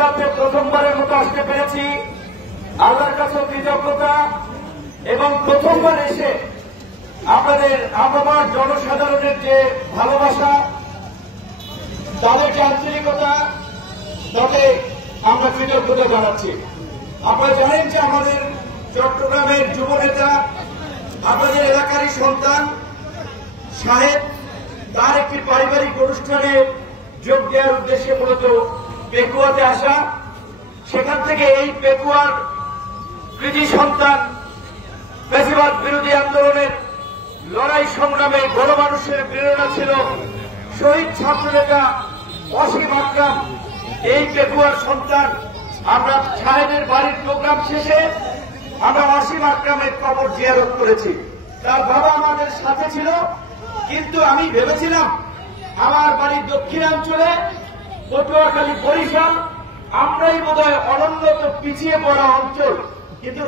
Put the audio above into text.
মেলাতে প্রথমবারের মতো আসতে পেরেছি। আল্লাহর কাছে কৃতজ্ঞতা, এবং প্রথমবার এসে আপনাদের আপামার জনসাধারণের যে ভালোবাসা, তাদের যে আন্তরিকতা, তাতে আমরা কৃতজ্ঞতা জানাচ্ছি। আপনারা জানেন যে আমাদের চট্টগ্রামের যুবনেতা, আপনাদের এলাকারই সন্তান সাহেব, তার একটি পারিবারিক অনুষ্ঠানে যোগ দেওয়ার উদ্দেশ্যে মূলত পেকুয়াতে আসা। সেখান থেকে এই পেকুয়ার কৃতি সন্তান ফ্যাসিবাদ বিরোধী আন্দোলনের লড়াই সংগ্রামে গণমানুষের প্রেরণা ছিল শহীদ ছাত্রনেতা অসীম আকরাম। এই পেকুয়ার সন্তান আমরা সাহেবের বাড়ির প্রোগ্রাম শেষে আমরা অসীম আকরামের কবর জিয়ারত করেছি। তার বাবা আমাদের সাথে ছিল, কিন্তু আমি ভেবেছিলাম আমার বাড়ির দক্ষিণাঞ্চলে পটুয়াখালী, বরিশাল, আমরাই বোধহয় অনুন্নত পিছিয়ে পড়া অঞ্চল, কিন্তু